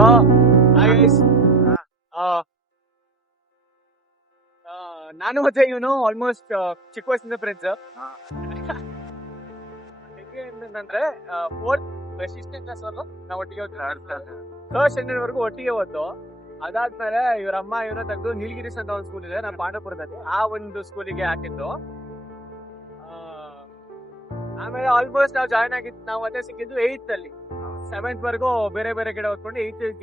So ನಾನು ಮತ್ತೆ ಇವನು ಆಲ್ಮೋಸ್ಟ್ ಚಿಕ್ಕ ವಯಸ್ಸಿಂದ ಫ್ರೆಂಡ್ಸ್. ಹೇಗೆ ಅಂತಂದ್ರೆ ಫೋರ್ತ್ ಸಿಕ್ಸ್ಟೀನ್ ಕ್ಲಾಸ್ ವರ್ಗು ನಾವು ಒಟ್ಟಿಗೆ ಥರ್ಡ್ ಸ್ಟ್ಯಾಂಡರ್ಡ್ ವರ್ಗು ಒಟ್ಟಿಗೆ ಹೋದ್ದು. ಅದಾದ್ಮೇಲೆ ಇವ್ರ ಅಮ್ಮ ಇವನ ತೆಗೆದು ನೀಲಗಿರೀಸ್ ಅಂತ ಒಂದು ಸ್ಕೂಲ್ ಇದೆ ನಮ್ಮ ಪಾಂಡವಪುರದಲ್ಲಿ, ಆ ಒಂದು ಸ್ಕೂಲಿಗೆ ಹಾಕಿದ್ದು. ಆಮೇಲೆ ಆಲ್ಮೋಸ್ಟ್ ನಾವು ಜಾಯ್ನ್ ಆಗಿದ್ದು, ನಾವು ಮತ್ತೆ ಸಿಕ್ಕಿದ್ದು 8th ಅಲ್ಲಿ. 7th ವರ್ಗು ಬೇರೆ ಬೇರೆ ಕಡೆ ಓದ್ಕೊಂಡು 8th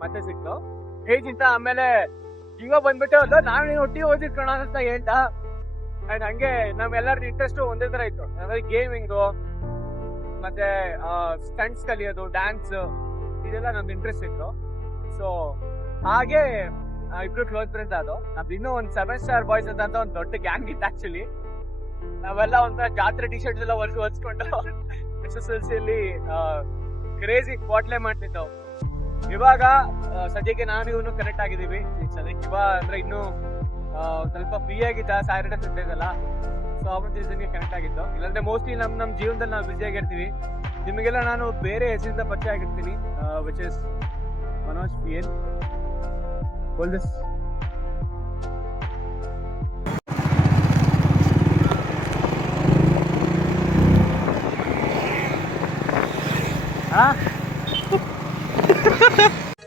ಮತ್ತೆ ಸಿಕ್ತು. 8th ಇಂದ ಆಮೇಲೆ ಈಗ ಬಂದ್ಬಿಟ್ಟು ನಾವ್ ಒಟ್ಟಿಗೆ ಓದಿದ್ಕೋಣ ಅಂತ ಹೇಳ್ತಾ. ಅಂಡ್ ಹಂಗೆ ನಮ್ಮೆಲ್ಲರ ಇಂಟ್ರೆಸ್ಟ್ ಒಂದೇ ತರ ಇತ್ತು, ಅಂದ್ರೆ ಗೇಮಿಂಗು ಮತ್ತೆ ಸ್ಟಂಟ್ಸ್ ಕಲಿಯೋದು, ಡ್ಯಾನ್ಸ್, ಇದೆಲ್ಲ ನಮ್ದು ಇಂಟ್ರೆಸ್ಟ್ ಇತ್ತು. ಸೊ ಹಾಗೆ ಇಬ್ರು ಕ್ಲೋಸ್ ಫ್ರೆಂಡ್ಸ್ ಆದೋ. ನಮ್ದು ಇನ್ನೂ ಒಂದು 7 ಸ್ಟಾರ್ ಬಾಯ್ಸ್ ಅಂತ ಒಂದು ದೊಡ್ಡ ಗ್ಯಾಂಗ್ ಇತ್ತು ಆಕ್ಚುಲಿ. ನಾವೆಲ್ಲ ಒಂಥರ ಜಾತ್ರೆ ಟಿ ಶರ್ಟ್ಸ್ ಎಲ್ಲ ಹೊರ್ಸ್ಕೊಂಡು SSLC ಅಲ್ಲಿ ಕ್ರೇಜಿ ಕ್ವಾಟ್ಲೆ ಮಾಡ್ತಿದ್ದವು. ಇವಾಗ ಸದ್ಯಕ್ಕೆ ನಾನು ಇವನು ಕನೆಕ್ಟ್ ಆಗಿದ್ದೀವಿ. ಸದ್ಯಕ್ಕೆ ಇವಾಗ ಅಂದ್ರೆ ಇನ್ನು ಸ್ವಲ್ಪ ಫ್ರೀ ಆಗಿದ್ದ ಸ್ಯಾಟರ್ಡೆ ಸಂಡೇ ಅಲ್ಲ, ಸೊ ಅವತ್ತು ರೀಸನ್ಗೆ ಕನೆಕ್ಟ್ ಆಗಿತ್ತು. ಇಲ್ಲಾಂದ್ರೆ ಮೋಸ್ಟ್ಲಿ ನಮ್ಮ ಜೀವನದಲ್ಲಿ ನಾವು ಬಿಸಿ ಆಗಿರ್ತೀವಿ. ನಿಮಗೆಲ್ಲ ನಾನು ಬೇರೆ ಹೆಸರಿಂದ ಪರಿಚಯ ಆಗಿರ್ತೀನಿ, which is Manoj PN. Hold this.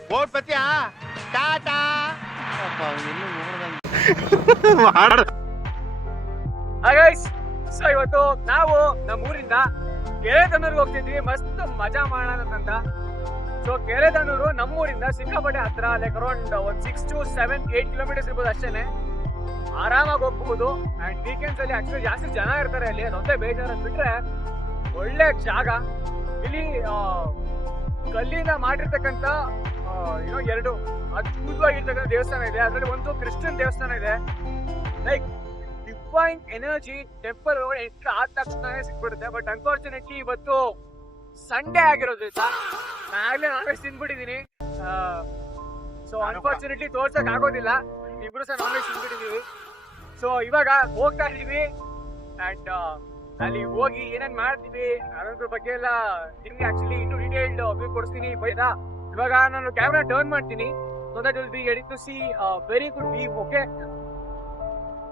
ಬೋಟ್ ಪತ್ಯಾ ಟಾಟಾ ಸೊ ಇವತ್ತು ನಾವು ನಮ್ಮೂರಿಂದ ಕೆರೆತಣ್ಣೂರಿಗೆ ಹೋಗ್ತಿದ್ವಿ, ಮಸ್ತ್ ಮಜಾ ಮಾಡೋಣ ಅಂತ. ಸೊ ಕೆರೆತಣ್ಣೂರು ನಮ್ಮೂರಿಂದ ಸಿಕ್ಕಾಪಟ್ಟೆ ಹತ್ರ, ಲೈಕ್ ಅರೌಂಡ್ ಒಂದು 6 to 7, 8 ಕಿಲೋಮೀಟರ್ಸ್ ಇರ್ಬೋದು ಅಷ್ಟೇನೆ. ಆರಾಮಾಗಿ ಹೋಗ್ಬಹುದು. ಅಂಡ್ ವೀಕೆಂಡ್ಸ್ ಅಲ್ಲಿ ಆಕ್ಚುಲಿ ಜಾಸ್ತಿ ಜನ ಇರ್ತಾರೆ ಅಲ್ಲಿ, ಅದೊಂದೇ ಬೇಜಾರು ಬಿಟ್ರೆ ಒಳ್ಳೆ ಜಾಗ. ಇಲ್ಲಿ ಕಲ್ಲಿಂದ ಮಾಡಿರ್ತಕ್ಕಂಥ ಎರಡು ಅದ್ಭುತವಾಗಿರ್ತಕ್ಕಂಥ ದೇವಸ್ಥಾನ ಇದೆ. ಅದರಲ್ಲಿ ಒಂದು ಕ್ರಿಶ್ಚಿಯನ್ ದೇವಸ್ಥಾನ ಇದೆ. Like divine energy temple entry ಆದ ತಕ್ಷಣ ಸಿಕ್ಬಿಡುತ್ತೆ. ಬಟ್ ಅನ್ಫಾರ್ಚುನೇಟ್ಲಿ ಇವತ್ತು ಸಂಡೇ ಆಗಿರೋದ್ರಿಂದ ನಾಗಲೇ ನಾನ್ ವೆಜ್ ತಿಂದ್ಬಿಟ್ಟಿದೀನಿ. ಸೊ ಅನ್ಫಾರ್ಚುನೇಟ್ಲಿ ತೋರ್ಸಕ್ ಆಗೋದಿಲ್ಲ, ಇಬ್ರು ಸಹ ನಾನ್ ವೆಜ್ ತಿಂದ್ಬಿಟ್ಟಿದೀವಿ. ಸೊ ಇವಾಗ ಹೋಗ್ತಾ ಇದೀವಿ. ಅಂಡ್ ಅಲ್ಲಿ ಹೋಗಿ ಏನೇನ್ ಮಾಡ್ತೀವಿ ಅನ್ನೋದ್ರ ಬಗ್ಗೆ ಎಲ್ಲ ನಿಮ್ಗೆ ಆಕ್ಚುಲಿ ಇನ್ನು ಡೀಟೇಲ್ಡ್ ವ್ಯೂ ಕೊಡ್ತೀನಿ. ಬೈದಾ ಇವಾಗ ನಾನು ಕ್ಯಾಮ್ರಾ ಟರ್ನ್ ಮಾಡ್ತೀನಿ, so that will be getting to see very good view. Okay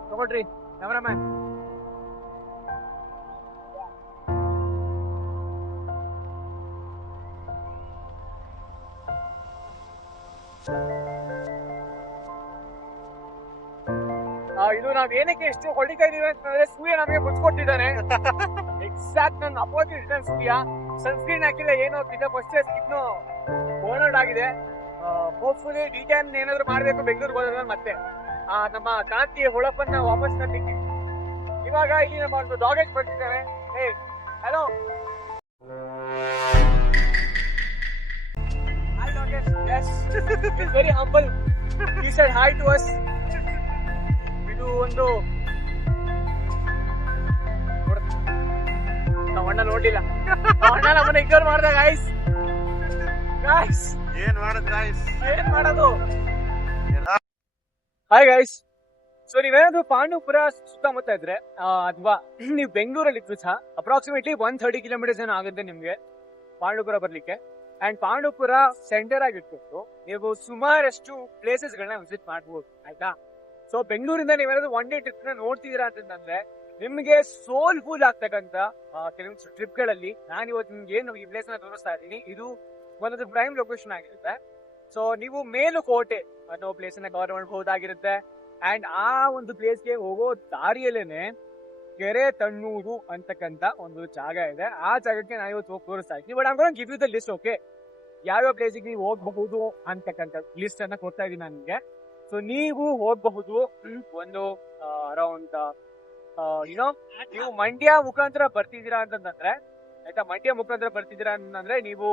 ತಗೊಳ್ರಿ ಕ್ಯಾಮ್ರಾಮ್ಯಾನ್. ಇದು ನಾವ್ ಏನಕ್ಕೆ ಎಷ್ಟು ಹೊಡಿತಾ ಇದೀವಿ ಅಂತಂದ್ರೆ ಸೂರ್ಯ ನಮಗೆ ಮುಚ್ಕೊಟ್ಟಿದ್ದಾನೆ. ಎಕ್ಸಾಕ್ಟ್ ನನ್ನ ಅಪೋಸಿಟ್ ಇದ್ದಾನೆ ಸೂರ್ಯ. ಸನ್ಸ್ಕ್ರೀನ್ ಹಾಕಿಲ್ಲ, ಏನೋ ಫಸ್ಟ್ ಇನ್ನು ಓನರ್ಡ್ ಆಗಿದೆ. ಹೋಪ್ಫುಲಿ ಡಿಟೈನ್ ಏನಾದ್ರು ಮಾಡ್ಬೇಕು ಬೆಂಗಳೂರಿಗೆ ಹೋದ್ರೆ ಮತ್ತೆ ನಮ್ಮ ಕಾಂತಿಯ ಹೊಳಪನ್ನ ವಾಪಸ್ ತರ್ತೀನಿ. ಇವಾಗ ಇಲ್ಲಿ ನಮ್ಮ ಡಾಗೇಜ್ ಬರ್ತಿದ್ದಾನೆ. Hey hello, hi Dogesh. Yes, he's very humble. He said hi to us. ಇದು ಒಂದು ನಾವು ಅಣ್ಣ ನೋಡಿಲ್ಲ, ಅಣ್ಣ ನಮ್ಮನ್ನ ಇಗ್ನೋರ್ ಮಾಡ್ದ. ಗೈಸ್ ಏನ್ ಮಾಡೋದು? Hi guys. ಸೊ ನೀವೇನಾದ್ರು ಪಾಂಡವಪುರ ಸುತ್ತಮುತ್ತ ಇದ್ರೆ ಅಥವಾ ನೀವು ಬೆಂಗಳೂರಲ್ಲಿ ಇದ್ರು ಸಹ ಅಪ್ರಾಕ್ಸಿಮೇಟ್ಲಿ 130 ಕಿಲೋಮೀಟರ್ಸ್ ಏನೋ ಆಗುತ್ತೆ ನಿಮ್ಗೆ ಪಾಂಡವಪುರ ಬರ್ಲಿಕ್ಕೆ. ಅಂಡ್ ಪಾಂಡವಪುರ ಸೆಂಟರ್ ಆಗಿರ್ತಿತ್ತು, ನೀವು ಸುಮಾರಷ್ಟು ಪ್ಲೇಸಸ್ ಗಳನ್ನ ವಿಸಿಟ್ ಮಾಡ್ಬೋದು, ಆಯ್ತಾ. ಸೊ ಬೆಂಗಳೂರಿಂದ ನೀವೇನಾದ್ರು ಒನ್ ಡೇ ಟ್ರಿಪ್ ನೋಡ್ತಿದ್ದೀರಾ ಅಂತಂದ್ರೆ ನಿಮ್ಗೆ ಸೋಲ್ಫುಲ್ ಆಗ್ತಕ್ಕಂಥ ಕೆಲವೊಂದು ಟ್ರಿಪ್ ಗಳಲ್ಲಿ ನಾನು ಇವತ್ತು ನಿಮ್ಗೆ ಏನು ಈ ಪ್ಲೇಸ್ ನ ತೋರಿಸ್ತಾ ಇದ್ದೀನಿ. ಇದು ಒಂದೊಂದು ಪ್ರೈಮ್ ಲೊಕೇಶನ್ ಆಗಿರುತ್ತೆ. ಸೊ ನೀವು ಮೇಲುಕೋಟೆ ಅನ್ನೋ ಪ್ಲೇಸ್ ಅನ್ನ ಕವರ್ ಮಾಡಬಹುದಾಗಿರುತ್ತೆ. ಅಂಡ್ ಆ ಒಂದು ಪ್ಲೇಸ್ಗೆ ಹೋಗೋ ದಾರಿಯಲ್ಲೇನೆ ಕೆರೆತಣ್ಣೂರು ಅಂತಕ್ಕಂಥ ಒಂದು ಜಾಗ ಇದೆ. ಆ ಜಾಗಕ್ಕೆ ನಾನು ಇವತ್ತು ಹೋಗಿ ತೋರಿಸ್ತಾ ಇದ್ದೀನಿ. But I'm give you the list. Okay, ಯಾವ್ಯಾವ ಪ್ಲೇಸಿಗೆ ನೀವು ಹೋಗಬಹುದು ಅಂತಕ್ಕಂಥ ಲಿಸ್ಟ್ ಅನ್ನ ಕೊಡ್ತಾ ಇದ್ದೀನಿ ನಾನು ನಿಮ್ಗೆ. ಸೊ ನೀವು ಹೋಗಬಹುದು ಒಂದು ಅರೌಂಡ್ ನೀವು ಮಂಡ್ಯ ಮುಖಾಂತರ ಬರ್ತಿದ್ದೀರಾ ಅಂತಂದ್ರೆ, ಆಯ್ತಾ, ಮಂಡ್ಯ ಮುಖಾಂತರ ಬರ್ತಿದ್ದೀರಾ ಅಂತಂದ್ರೆ ನೀವು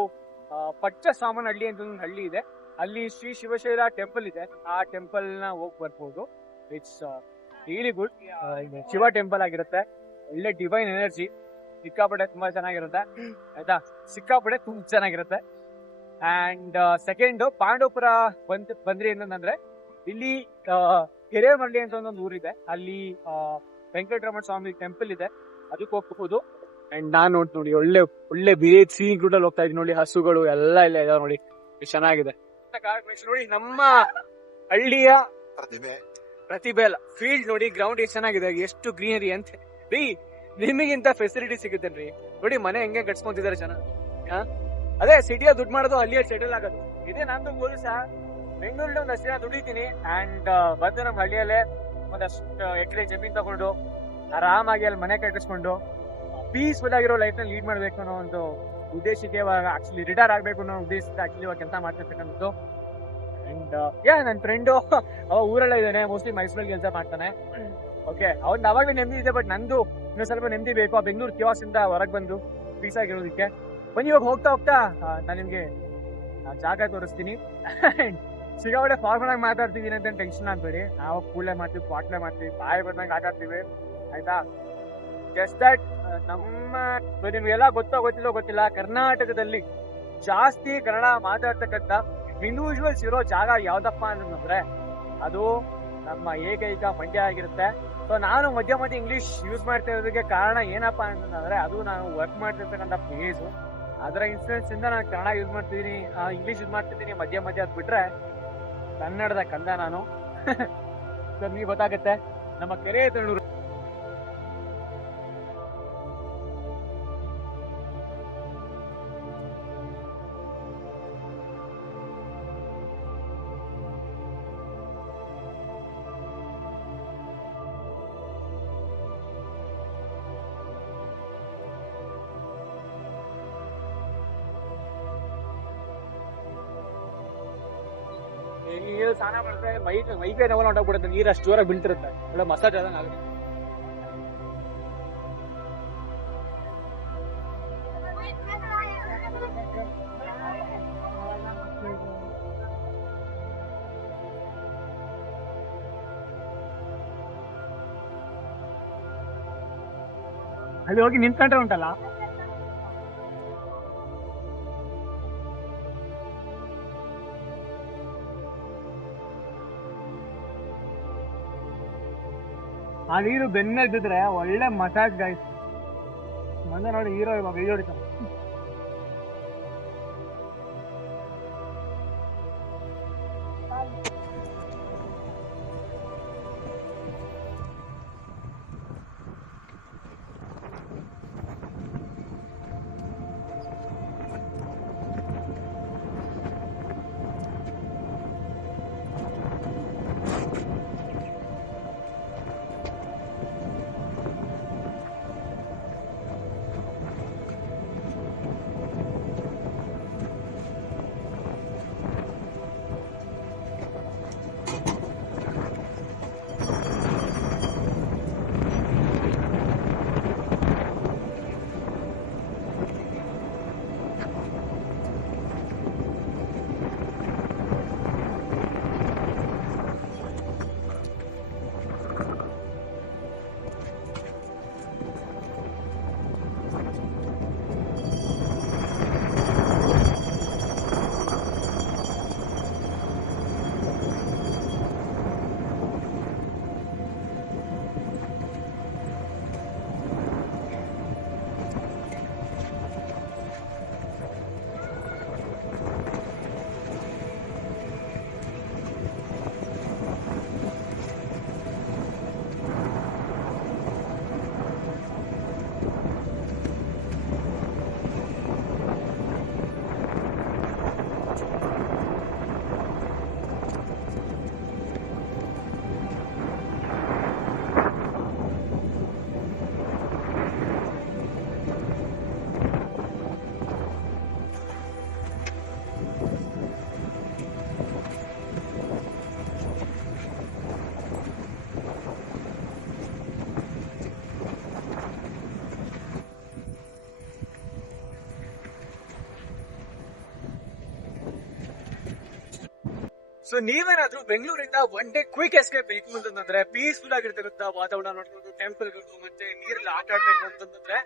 ಪಚ್ಚ ಸಾಮನಹಳ್ಳಿ ಅಂತ ಒಂದು ಹಳ್ಳಿ ಇದೆ, ಅಲ್ಲಿ ಶ್ರೀ ಶಿವಶೈಲ ಟೆಂಪಲ್ ಇದೆ. ಆ ಟೆಂಪಲ್ ನ ಹೋಗಿ ಬರ್ಬೋದು. It's really good. Shiva temple ಆಗಿರುತ್ತೆ, ಒಳ್ಳೆ ಡಿವೈನ್ ಎನರ್ಜಿ, ಸಿಕ್ಕಾಪಟ್ಟೆ ತುಂಬಾ ಚೆನ್ನಾಗಿರುತ್ತೆ, ಆಯ್ತಾ, ಸಿಕ್ಕಾಪಟ್ಟೆ ತುಂಬಾ ಚೆನ್ನಾಗಿರುತ್ತೆ. ಅಂಡ್ ಸೆಕೆಂಡ್ ಪಾಂಡವಪುರ ಬಂದ್ರಿ ಅಂತಂದ್ರೆ ಇಲ್ಲಿ ಕೆರೆಮರಳಿ ಅಂತ ಒಂದು ಊರಿದೆ, ಅಲ್ಲಿ ವೆಂಕಟರಮಣ ಸ್ವಾಮಿ ಟೆಂಪಲ್ ಇದೆ, ಅದಕ್ಕೆ ಹೋಗ್ಬಹುದು. ಅಂಡ್ ನಾನ್ ನೋಡಿ ಒಳ್ಳೆ ಒಳ್ಳೆ ಬಿರೇಜ್ ಸೀನ್ ರೂಟಲ್ಲಿ ಹೋಗ್ತಾ ಇದ್ದೀನಿ ನೋಡಿ, ಹಸುಗಳು ಎಲ್ಲ ಇಲ್ಲ ಇದಾವೆ ನೋಡಿ. ಎಷ್ಟ್ ಚೆನ್ನಾಗಿದೆ ನೋಡಿ, ನಮ್ಮ ಹಳ್ಳಿಯ ಪ್ರತಿಭೆ ಅಲ್ಲ, ಫೀಲ್ಡ್ ನೋಡಿ, ಗ್ರೌಂಡ್ ಎಷ್ಟು ಚೆನ್ನಾಗಿದೆ, ಎಷ್ಟು ಗ್ರೀನರಿ ಅಂತ ರೀ. ನಿಮಗಿಂತ ಫೆಸಿಲಿಟಿ ಸಿಗುತ್ತೇನ್ರಿ? ನೋಡಿ ಮನೆ ಹೆಂಗೆ ಕಟ್ಸ್ಕೊಂತಿದ್ದಾರೆ ಜನ. ಅದೇ ಸಿಟಿಯ ದುಡ್ಡು ಮಾಡೋದು, ಹಳ್ಳಿಯಲ್ಲಿ ಸೆಟಲ್ ಆಗೋದು, ಇದೇ ನಂದು ಗೋಲ್ ಸಹ. ಬೆಂಗಳೂರಲ್ಲಿ ಒಂದಷ್ಟು ದಿನ ದುಡಿತೀನಿ ಅಂಡ್ ಬಂದು ನಮ್ಮ ಹಳ್ಳಿಯಲ್ಲೇ ಒಂದಷ್ಟು ಎಕರೆ ಜಮೀನ್ ತಗೊಂಡು ಆರಾಮಾಗಿ ಅಲ್ಲಿ ಮನೆ ಕಟ್ಟಿಸ್ಕೊಂಡು ಪೀಸ್ಫುಲ್ ಆಗಿರೋ ಲೈಫ್ ನ ಲೀಡ್ ಮಾಡ್ಬೇಕು ಅನ್ನೋ ಒಂದು ಉದ್ದೇಶಕ್ಕೆ ಆಕ್ಚುಲಿ ರಿಟೈರ್ ಆಗ್ಬೇಕು ಅನ್ನೋ ಉದ್ದೇಶಕ್ಕೆ ಆಕ್ಚುಲಿ ಇವಾಗ ಕೆಲಸ ಮಾಡ್ತಿರ್ತಕ್ಕಂಥದ್ದು. ಅಂಡ್ ನನ್ನ ಫ್ರೆಂಡು ಅವ ಊರಲ್ಲೇ ಇದ್ದಾನೆ, ಮೋಸ್ಟ್ಲಿ ಮೈಸೂರಲ್ಲಿ ಕೆಲಸ ಮಾಡ್ತಾನೆ. ಓಕೆ, ಅವ್ನು ಅವಾಗಲೇ ನೆಮ್ಮದಿ ಇದೆ, ಬಟ್ ನಂದು ಇನ್ನೂ ಸ್ವಲ್ಪ ನೆಮ್ಮದಿ ಬೇಕು. ಆ ಬೆಂಗಳೂರು ಕಿವಾಸ್ ಇಂದ ಹೊರಗೆ ಬಂದು ಪೀಸ್ ಆಗಿರೋದಕ್ಕೆ ಬನ್ನಿ. ಇವಾಗ ಹೋಗ್ತಾ ಹೋಗ್ತಾ ನಾನು ನಿಮ್ಗೆ ಜಾಗ ತೋರಿಸ್ತೀನಿ. ಸಿಗಾವಡೆ ಫಾರ್ಮಲ್ ಆಗಿ ಮಾತಾಡ್ತಿದ್ದೀನಿ ಅಂತ ಟೆನ್ಷನ್ ಆಗ್ಬೇಡಿ. ನಾವು ಕೂಳೆ ಮಾಡ್ತೀವಿ, ಬಾಟ್ಲೆ ಮಾಡ್ತೀವಿ, ಬಾಯಿ ಬಂದಂಗೆ ಆಟಾಡ್ತೀವಿ, ಆಯ್ತಾ? ಜಸ್ಟ್ ದಟ್ ನಮ್ಮ ನಿಮ್ಗೆಲ್ಲ ಗೊತ್ತಿಲ್ಲ, ಕರ್ನಾಟಕದಲ್ಲಿ ಜಾಸ್ತಿ ಕನ್ನಡ ಮಾತಾಡ್ತಕ್ಕಂಥ ಇಂಡಿವಿಜುವಲ್ಸ್ ಇರೋ ಜಾಗ ಯಾವ್ದಪ್ಪ ಅಂತಂದ್ರೆ ಅದು ನಮ್ಮ ಏಕೈಕ ಮಂಡ್ಯ ಆಗಿರುತ್ತೆ. ಸೊ ನಾನು ಮಧ್ಯ ಇಂಗ್ಲಿಷ್ ಯೂಸ್ ಮಾಡ್ತಾ ಇರೋದಕ್ಕೆ ಕಾರಣ ಏನಪ್ಪಾ ಅಂತಂದ್ರೆ ಅದು ನಾನು ವರ್ಕ್ ಮಾಡ್ತಿರ್ತಕ್ಕಂಥ ಪ್ಲೇಸು, ಅದರ ಇನ್ಫ್ಲೂಯೆನ್ಸ್ ಇಂದ ನಾನು ಕನ್ನಡ ಯೂಸ್ ಮಾಡ್ತಿದ್ದೀನಿ, ಇಂಗ್ಲಿಷ್ ಯೂಸ್ ಮಾಡ್ತಿದ್ದೀನಿ ಮಧ್ಯ ಅದ್ ಬಿಟ್ರೆ ಕನ್ನಡದ ಕಂದ ನಾನು. ನಿಮಗೆ ಗೊತ್ತಾಗುತ್ತೆ ನಮ್ಮ ಕೆರೆ ತಣ್ಣೂರು. ನೀರು ಸ್ನಾನ ಮಾಡಿದ್ರೆ ಮೈಕೈ ನೋವು ಹೊಂಟೋಗ್ಬಿಡುತ್ತೆ, ನೀರು ಅಷ್ಟು ಜೋರಾಗಿ ಬೀಳ್ತಿರುತ್ತೆ, ಒಳ್ಳೆ ಮಸಾಜ್ ಆದಂಗೆ ಆಗುತ್ತೆ. ಅಲ್ಲಿ ಹೋಗಿ ನಿಂತ್ಕೊಂಡ್ರೆ ಉಂಟಲ್ಲ, ಆ ನೀರು ಬೆನ್ನಿದ್ರೆ ಒಳ್ಳೆ ಮಸಾಜ್ ಗಾಯ್ಸ್. ಮೊನ್ನೆ ನೋಡಿ ಹೀರೋ ಇವಾಗ ಕೈ ಹೊಡಿತಾನೆ. ಸೊ ನೀವೇನಾದ್ರೂ ಬೆಂಗಳೂರಿಂದ ಒನ್ ಡೇ ಕ್ವಿಕ್ ಎಸ್ಕೇಪ್ ಬೇಕು ಅಂತಂದ್ರೆ, ಪೀಸ್ಫುಲ್ ಆಗಿರ್ತಕ್ಕಂಥ ವಾತಾವರಣ ನೋಡ್ಕೊಂಡು, ಟೆಂಪಲ್ಗಳು ಮತ್ತೆ ನೀರಲ್ಲಿ ಆಟ ಆಡ್ಬೇಕು ಅಂತಂದ್ರೆ,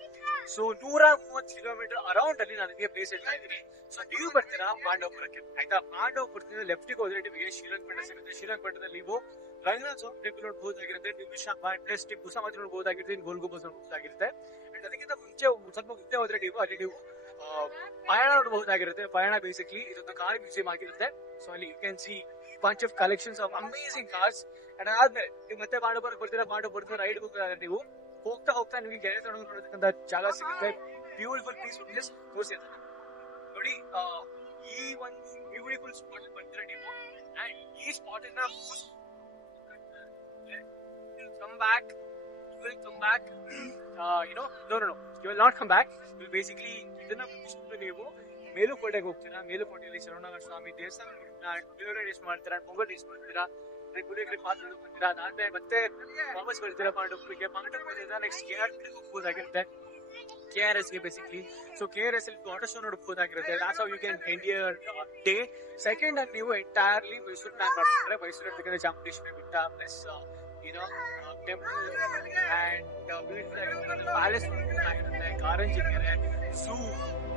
ಸೊ 130 ಕಿಲೋಮೀಟರ್ ಅರೌಂಡ್ ಅಲ್ಲಿ ನಾನು ನಿಮಗೆ ಪ್ಲೇಸ್ ಹೇಳ್ತಾ ಇದ್ದೀನಿ. ಸೊ ನೀವು ಬರ್ತೀರಾ ಪಾಂಡವಪುರಕ್ಕೆ, ಆಯ್ತಾ? ಪಾಂಡವಪುರದಿಂದ ಲೆಫ್ಟಿಗೆ ಹೋದ್ರೆ ನಿಮಗೆ ಶ್ರೀರಂಗಪಟ್ಟಣ ಸಿಗುತ್ತೆ. ಶ್ರೀರಂಗಪಟ್ಟಣದಲ್ಲಿ ನೀವು ರಂಗನಾಥ ಸ್ವಾಮಿ ಟೆಂಪಲ್ ನೋಡಬಹುದಾಗಿರುತ್ತೆ, ಪ್ಲಸ್ ಟಿಪ್ಪು ಸಮಾಧಿ ನೋಡಬಹುದಾಗಿರುತ್ತೆ, ಗೋಲ್ ಗುಂಬಜ್ ನೋಡಬಹುದಾಗಿರುತ್ತೆ. ಅಂಡ್ ಅದಕ್ಕಿಂತ ಮುಂಚೆ ಸ್ವಲ್ಪ ಮುಂದೆ ಹೋದ್ರೆ ನೀವು ಅಲ್ಲಿ ನೀವು ಪಯಣ ನೋಡಬಹುದಾಗಿರುತ್ತೆ. ಪಯಣ ಬೇಸಿಕ್ಲಿ ಇದೊಂದು ಕಾರ್ ಮ್ಯೂಸಿಯಂ ಆಗಿರುತ್ತೆ. ಸೊ ಅಲ್ಲಿ you can see bunch of collections of amazing cars. And ಅದಾದ್ಮೇಲೆ ನೀವು ಮತ್ತೆ ಪಾಂಡವಪುರಕ್ಕೆ ಬರ್ತೀರಾ, ಪಾಂಡವಪುರದ ರೈಡ್ ಹೋಗ್ತಾರೆ. ನೀವು ಹೋಗ್ತಾ ಹೋಗ್ತಾ ನಿಮಗೆ ಗೆಳೆಯ ನೋಡತಕ್ಕಂಥ ಜಾಗ ಸಿಗುತ್ತೆ. ಬ್ಯೂಟಿಫುಲ್ ಪೀಸ್ಫುಲ್ನೆಸ್ ತೋರಿಸಿರ್ತಾರೆ ನೋಡಿ. ಈ ಒಂದು ಬ್ಯೂಟಿಫುಲ್ ಸ್ಪಾಟ್ ಬರ್ತೀರಾ ನೀವು. ಅಂಡ್ ಈ ಸ್ಪಾಟ್ ಇಂದ come back, you will come back, no, you will not come back. You will basically ಇದನ್ನ ಮುಗಿಸ್ಬಿಟ್ಟು ನೀವು ಮೇಲುಕೋಟೆಗೆ ಹೋಗ್ತೀರಾ. ಮೇಲುಕೋಟೆಯಲ್ಲಿ ಶರವಣಗಢ ಸ್ವಾಮಿ ದೇವಸ್ಥಾನ ನೋಡ್ತೀರಾ, ಪುಳಿಯೋಗರೆ ಟೇಸ್ಟ್ ಮಾಡ್ತೀರಾ, ಪೊಂಗಲ್ ಟೇಸ್ಟ್ ಮಾಡ್ತೀರಾ, ಗುಡಿಗಳಿಗೆ ಮಾತಾಡೋದು ಬಂತೀರಾ. ಅದಾದ್ಮೇಲೆ ಮತ್ತೆ ವಾಪಸ್ ಬರ್ತೀರಾ ಪಾಂಡವಪುರಕ್ಕೆ. ಪಾಂಡವಪುರದಿಂದ ನೆಕ್ಸ್ಟ್ KRS ಹೋಗ್ಬೋದಾಗಿರುತ್ತೆ. KRS ಗೆ ಬೇಸಿಕ್ಲಿ ಸೊ KRS ಅಲ್ಲಿ ವಾಟರ್ ಶೋ ನೋಡಬಹುದಾಗಿರುತ್ತೆ. That's how you can end your day. Second ಅಲ್ಲಿ ನೀವು ಎಂಟೈರ್ಲಿ ಮೈಸೂರು ಪ್ಲಾನ್ ಮಾಡ್ಕೊಂಡ್ರೆ ಮೈಸೂರು ಇರ್ತಕ್ಕಂಥ ಚಾಮುಂಡೇಶ್ವರಿ ಬೆಟ್ಟ ಪ್ಲಸ್ ಟೆಂಪಲ್ ಅಂಡ್ ಪ್ಯಾಲೇಸ್ ನೋಡಬಹುದಾಗಿರುತ್ತೆ. ಕಾರಂಜಿ ಕೆರೆ, ಝೂ,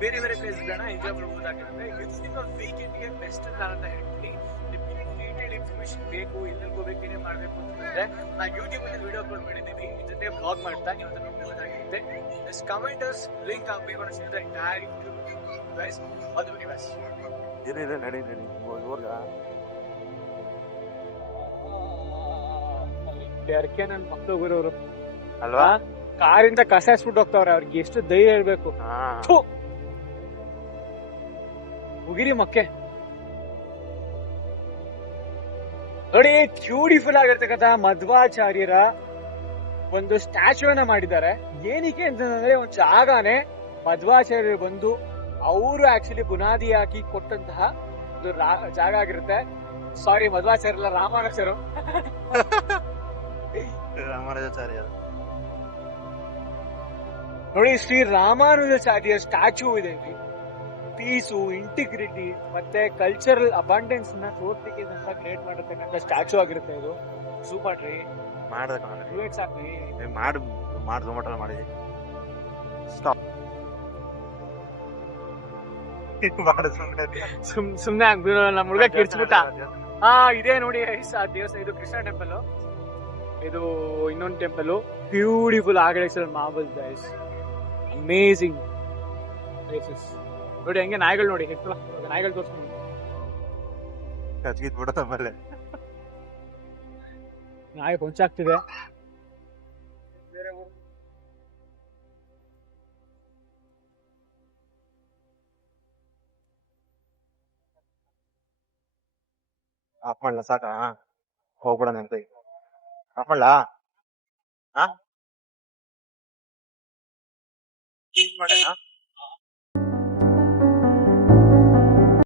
ಬೇರೆ ಬೇರೆ ಪ್ಲೇಸ್ಗಳನ್ನ ಎಂಜಾಯ್ ಮಾಡಬಹುದಾಗಿರುತ್ತೆ. ವಿಸಿಟಿಂಗ್ ವೀಕೆಂಡ್ಗೆ ಬೆಸ್ಟ್ ಪ್ಲಾನ್ ಅಂತ ಹೇಳ್ತೀನಿ. ಡೀಟೇಲ್ ಇನ್ಫಾರ್ಮೇಶನ್ ಬೇಕು, ಎಲ್ಲಿ ಹೋಗ್ಬೇಕು, ಏನೇ ಮಾಡಬೇಕು ಅಂತಂದ್ರೆ ನಾನು ಯೂಟ್ಯೂಬ್ ಅಲ್ಲಿ ವಿಡಿಯೋ ಅಪ್ಲೋಡ್ ಮಾಡಿದ್ದೀನಿ. ಇದನ್ನೇ ಬ್ಲಾಗ್ ಮಾಡ್ತಾ ನೀವು ಅದನ್ನ ನೋಡಬಹುದಾಗಿರುತ್ತೆ. ಜಸ್ಟ್ ಕಮೆಂಟರ್ಸ್ ಲಿಂಕ್ ಆಗಬೇಕು ಅನ್ನಿಸಿದ್ರೆ entire YouTube guys all the very best. ಏನಿದೆ ನಡಿ ಯಾರಕ್ಕೆ ನನ್ನ ಮಕ್ಕಳು ಗುರುವರು ಅಲ್ವಾ? ಕಾರಿಂದ ಕಸ ಎಸ್ಬಿಟ್ಟು ಹೋಗ್ತಾವ್ರೆ. ಅವ್ರಿಗೆ ಎಷ್ಟು ಧೈರ್ಯ ಇರ್ಬೇಕು. ಮುಗಿರಿ ಮಕ್ಕೆ ನೋಡಿ. ಬ್ಯೂಟಿಫುಲ್ ಆಗಿರ್ತಕ್ಕಂಥ ಮಧ್ವಾಚಾರ್ಯರ ಒಂದು ಸ್ಟ್ಯಾಚ್ಯೂನ ಮಾಡಿದ್ದಾರೆ. ಏನಕ್ಕೆ ಅಂತಂದ್ರೆ ಒಂದು ಜಾಗನೇ ಮಧ್ವಾಚಾರ್ಯರು ಬಂದು ಅವರು ಆಕ್ಚುಲಿ ಬುನಾದಿ ಹಾಕಿ ಕೊಟ್ಟಂತಹ ಒಂದು ಜಾಗ ಆಗಿರುತ್ತೆ. ಸಾರಿ, ಮಧ್ವಾಚಾರ್ಯ ಅಲ್ಲ, ರಾಮಾನುಜರು. ರಾಮಾನುಜಾಚಾರ್ಯ ನೋಡಿ, ಶ್ರೀ ರಾಮಾನುಜಾಚಾರ್ಯ ಸ್ಟ್ಯಾಚ್ಯೂ ಇದೆ. ಪೀಸು, ಇಂಟಿಗ್ರಿಟಿ ಮತ್ತೆ ಕಲ್ಚರಲ್ ಅಬಂಡೆನ್ಸ್ ನ ತೋರ್ಸಿಕೆ ಕ್ರಿಯೇಟ್ ಮಾಡಿರ್ತಕ್ಕಂಥ ಸ್ಟ್ಯಾಚ್ಯೂ ಆಗಿರುತ್ತೆ. ಇದು ಸೂಪರ್ ಟ್ರೀ ಮಾಡಿದೆ. ಸುಮ್ನೆ ನಮ್ಮ ಹುಡುಗ ಕಿರ್ಚ್ಬಿಟ್ಟ. ಇದೇ ನೋಡಿ ದೇವಸ್ಥಾನ. ಇದು ಕೃಷ್ಣ ಟೆಂಪಲ್. ಇದು ಇನ್ನೊಂದು temple. Beautiful architecture, marble guys, amazing places. ನೋಡಿ ಹಂಗೆ ನಾಯಿಗಳು ನೋಡಿ, ಹೆಚ್ಚು ನಾಯಿಗಳು ತೋರಿಸ್ಕೊಂಡು ನಾಯಿ ಕೊಂಚಾಗ್ತಿದೆ. ಆಫ್ ಮಾಡ್ಲಾ? ಸಾಕ ಹೋಗ್ಬಿಡ ಅಂತ ಆಫ್ ಮಾಡ್ಲಾ?